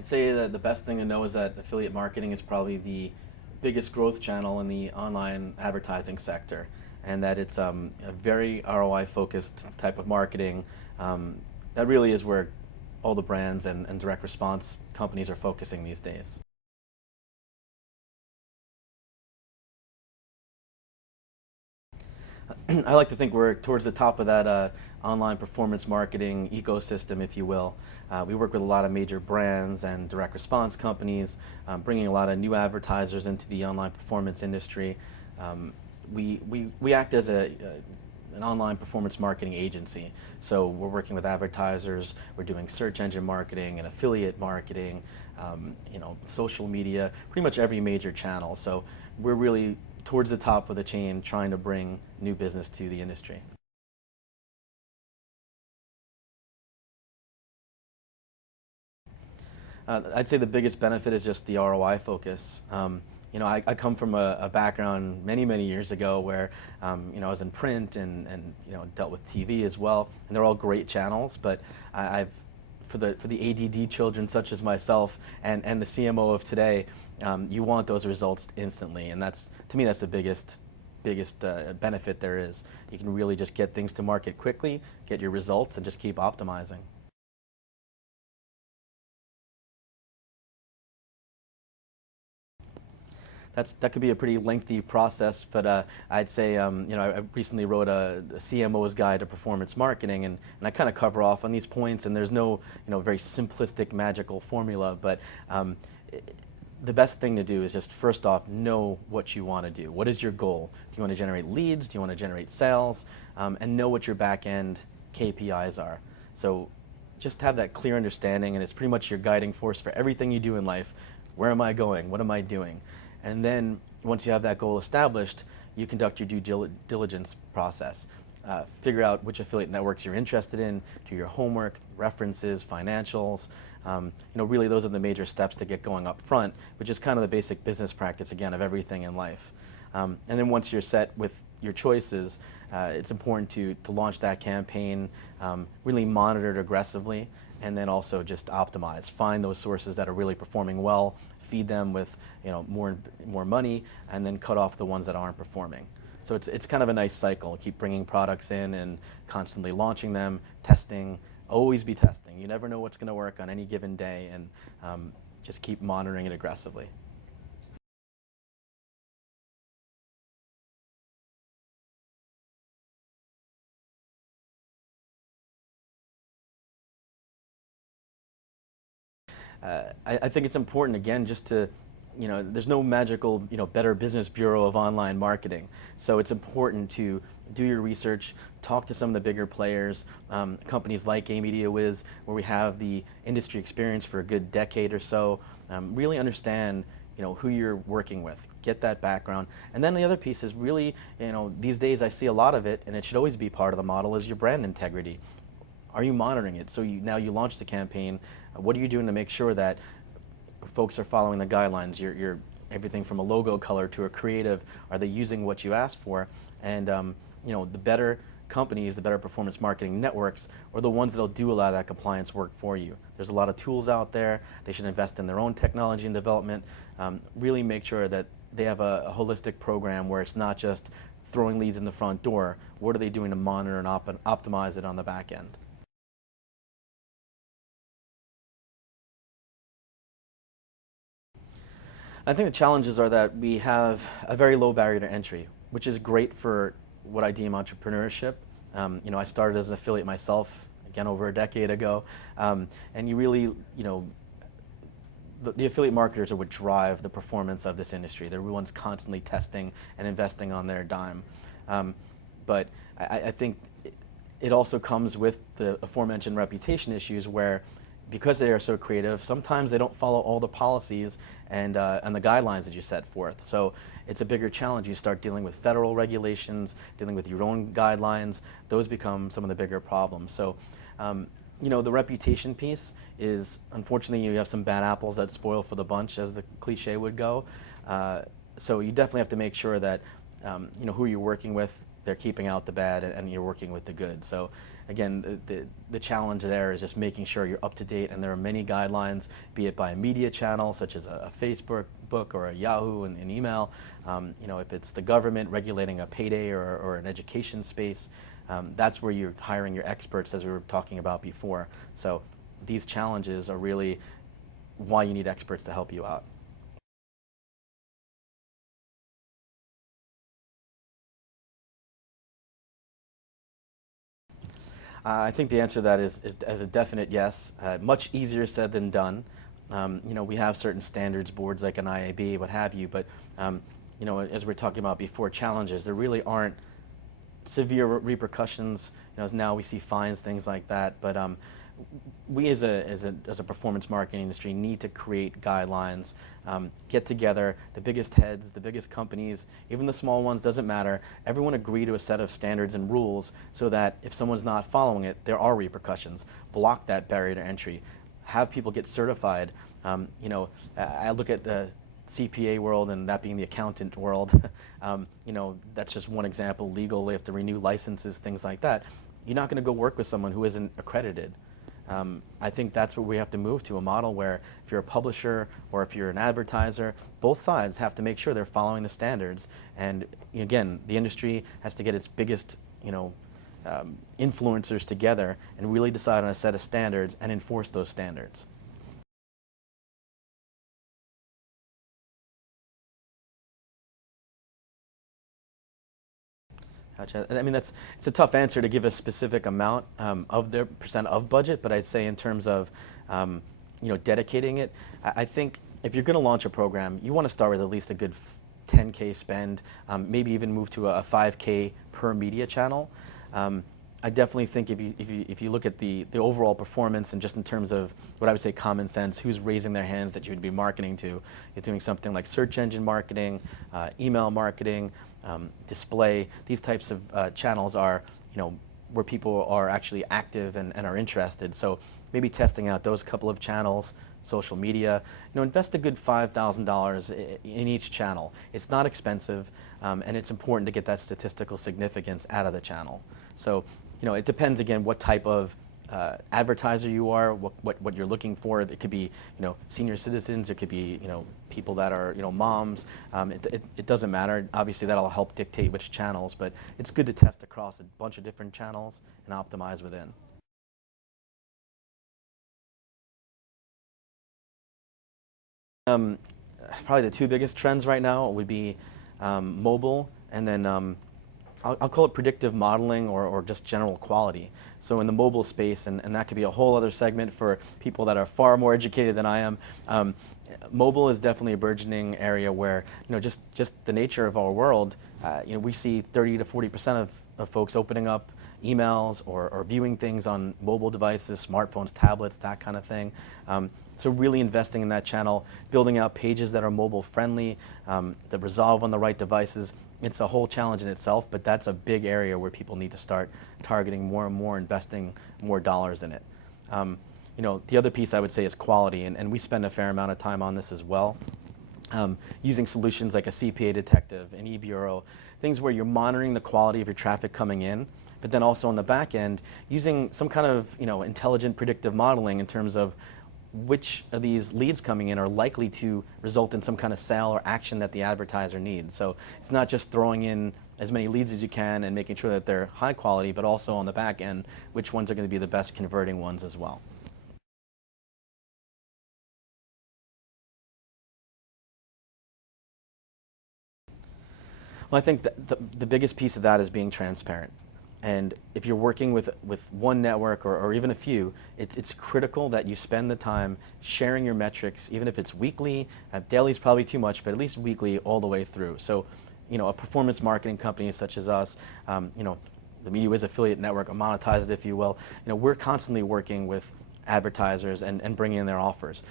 I'd say that the best thing to know is that affiliate marketing is probably the biggest growth channel in the online advertising sector, and that it's a very ROI focused type of marketing. That really is where all the brands and direct response companies are focusing these days. I like to think we're towards the top of that online performance marketing ecosystem, if you will. We work with a lot of major brands and direct response companies, bringing a lot of new advertisers into the online performance industry. We act as an online performance marketing agency. So we're working with advertisers, we're doing search engine marketing and affiliate marketing, social media, pretty much every major channel. So we're really towards the top of the chain trying to bring new business to the industry. I'd say the biggest benefit is just the ROI focus. I come from a background many years ago where I was in print and dealt with TV as well, and they're all great channels. But for the ADD children such as myself and the CMO of today, you want those results instantly, and to me that's the biggest benefit there is. You can really just get things to market quickly, get your results, and just keep optimizing. That could be a pretty lengthy process, but I'd say I recently wrote a CMO's Guide to Performance Marketing, and I kind of cover off on these points. And there's no very simplistic magical formula, but the best thing to do is just first off know what you want to do. What is your goal? Do you want to generate leads? Do you want to generate sales? And know what your back end KPIs are. So just have that clear understanding, and it's pretty much your guiding force for everything you do in life. Where am I going? What am I doing? And then once you have that goal established, you conduct your due diligence process. Figure out which affiliate networks you're interested in, do your homework, references, financials. Really those are the major steps to get going up front, which is kind of the basic business practice, again, of everything in life. And then once you're set with your choices, it's important to launch that campaign, really monitor it aggressively, and then also just optimize. Find those sources that are really performing well, feed them with more money, and then cut off the ones that aren't performing. So it's kind of a nice cycle. Keep bringing products in and constantly launching them, testing. Always be testing. You never know what's going to work on any given day, and just keep monitoring it aggressively. I think it's important, again, just to, there's no magical, Better Business Bureau of online marketing. So it's important to do your research, talk to some of the bigger players, companies like MediaWhiz, where we have the industry experience for a good decade or so. Really understand, who you're working with, get that background. And then the other piece is really, these days I see a lot of it, and it should always be part of the model, is your brand integrity. Are you monitoring it? So now you launched the campaign. What are you doing to make sure that folks are following the guidelines? You're everything from a logo color to a creative. Are they using what you asked for? And the better companies, the better performance marketing networks, are the ones that'll do a lot of that compliance work for you. There's a lot of tools out there. They should invest in their own technology and development. Really make sure that they have a holistic program where it's not just throwing leads in the front door. What are they doing to monitor and optimize it on the back end? I think the challenges are that we have a very low barrier to entry, which is great for what I deem entrepreneurship. I started as an affiliate myself, again, over a decade ago, and you really, the affiliate marketers are what drive the performance of this industry. They're the ones constantly testing and investing on their dime. But I think it also comes with the aforementioned reputation issues where, because they are so creative, sometimes they don't follow all the policies and the guidelines that you set forth. So it's a bigger challenge. You start dealing with federal regulations, dealing with your own guidelines. Those become some of the bigger problems. So, the reputation piece is, unfortunately, you have some bad apples that spoil for the bunch, as the cliche would go. So you definitely have to make sure that who you're working with, they're keeping out the bad and you're working with the good. So again, the challenge there is just making sure you're up to date, and there are many guidelines, be it by a media channel such as a Facebook or a Yahoo and an email. If it's the government regulating a payday or an education space, that's where you're hiring your experts, as we were talking about before. So these challenges are really why you need experts to help you out. I think the answer to that is a definite yes. Much easier said than done. We have certain standards boards like an IAB, what have you, but as we were talking about before, challenges, there really aren't severe repercussions. Now we see fines, things like that, but we as a performance marketing industry need to create guidelines, get together, the biggest heads, the biggest companies, even the small ones, doesn't matter. Everyone agree to a set of standards and rules so that if someone's not following it, there are repercussions. Block that barrier to entry. Have people get certified. I look at the CPA world, and that being the accountant world. That's just one example. Legal, they have to renew licenses, things like that. You're not going to go work with someone who isn't accredited. I think that's what we have to move to, a model where if you're a publisher or if you're an advertiser, both sides have to make sure they're following the standards. And again, the industry has to get its biggest, influencers together and really decide on a set of standards and enforce those standards. Gotcha. I mean, it's a tough answer to give a specific amount of their percent of budget, but I'd say in terms of dedicating it, I think if you're going to launch a program, you want to start with at least a good 10K spend, maybe even move to a 5K per media channel. I definitely think if you look at the overall performance and just in terms of what I would say common sense, who's raising their hands that you would be marketing to, you're doing something like search engine marketing, email marketing, display. These types of channels are where people are actually active and are interested. So maybe testing out those couple of channels, social media. Invest a good $5,000 in each channel. It's not expensive, and it's important to get that statistical significance out of the channel. So it depends, again, what type of advertiser you are, what you're looking for. It could be senior citizens, it could be people that are moms. It doesn't matter. Obviously that'll help dictate which channels, but it's good to test across a bunch of different channels and optimize within. Probably the two biggest trends right now would be mobile, and then I'll call it predictive modeling or just general quality. So in the mobile space, and that could be a whole other segment for people that are far more educated than I am, mobile is definitely a burgeoning area where just the nature of our world, we see 30 to 40% of folks opening up emails or viewing things on mobile devices, smartphones, tablets, that kind of thing. So really investing in that channel, building out pages that are mobile friendly, that resolve on the right devices. It's a whole challenge in itself, but that's a big area where people need to start targeting more and more, investing more dollars in it. The other piece I would say is quality, and we spend a fair amount of time on this as well. Using solutions like a CPA detective, an e-bureau, things where you're monitoring the quality of your traffic coming in, but then also on the back end, using some kind of intelligent predictive modeling in terms of which of these leads coming in are likely to result in some kind of sale or action that the advertiser needs. So it's not just throwing in as many leads as you can and making sure that they're high quality, but also on the back end, which ones are going to be the best converting ones as well. Well, I think the biggest piece of that is being transparent. And if you're working with one network or even a few, it's critical that you spend the time sharing your metrics, even if it's weekly. Daily is probably too much, but at least weekly all the way through. So, a performance marketing company such as us, the MediaWhiz affiliate network, or monetize it if you will, we're constantly working with advertisers and bringing in their offers.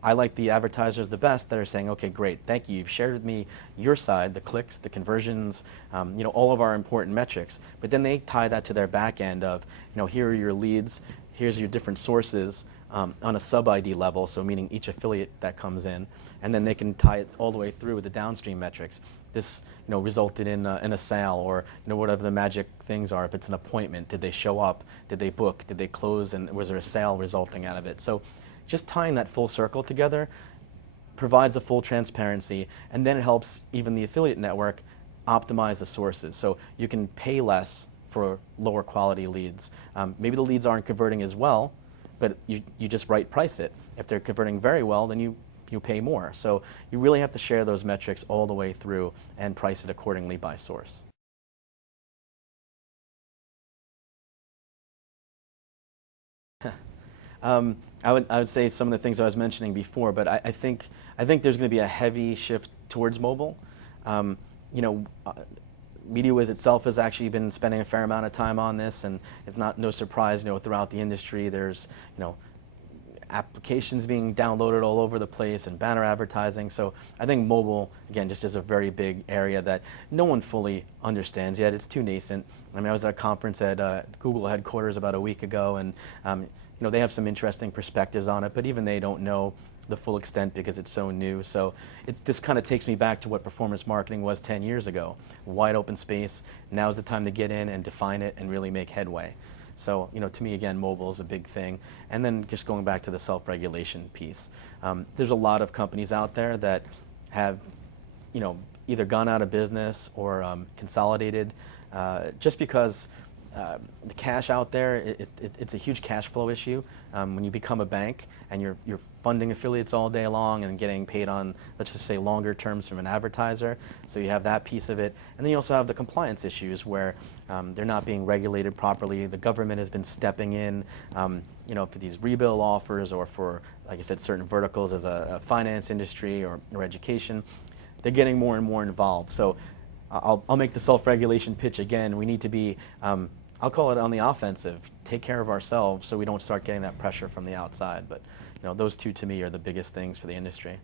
I like the advertisers the best that are saying, okay, great, thank you. You've shared with me your side, the clicks, the conversions, all of our important metrics. But then they tie that to their back end of, here are your leads, here's your different sources. on a sub-ID level, so meaning each affiliate that comes in, and then they can tie it all the way through with the downstream metrics. This resulted in a sale, or whatever the magic things are. If it's an appointment, did they show up? Did they book? Did they close? And was there a sale resulting out of it? So just tying that full circle together provides a full transparency, and then it helps even the affiliate network optimize the sources. So you can pay less for lower quality leads. Maybe the leads aren't converting as well, but you just right price it. If they're converting very well, then you pay more. So you really have to share those metrics all the way through and price it accordingly by source. I would say some of the things I was mentioning before, but I think there's going to be a heavy shift towards mobile. MediaWhiz itself has actually been spending a fair amount of time on this, and it's no surprise, throughout the industry there's applications being downloaded all over the place and banner advertising. So I think mobile, again, just is a very big area that no one fully understands yet. It's too nascent. I mean, I was at a conference at Google headquarters about a week ago, and they have some interesting perspectives on it, but even they don't know the full extent because it's so new. So this kind of takes me back to what performance marketing was 10 years ago. Wide open space. Now's the time to get in and define it and really make headway. So, to me, again, mobile is a big thing. And then just going back to the self-regulation piece. There's a lot of companies out there that have, either gone out of business or consolidated just because the cash out there, it's a huge cash flow issue. When you become a bank and you're funding affiliates all day long and getting paid on, let's just say, longer terms from an advertiser, so you have that piece of it. And then you also have the compliance issues where they're not being regulated properly. The government has been stepping in, for these rebill offers, or for, like I said, certain verticals as a finance industry or education. They're getting more and more involved. So I'll make the self-regulation pitch again. We need to be, I'll call it on the offensive, take care of ourselves so we don't start getting that pressure from the outside. But those two to me are the biggest things for the industry.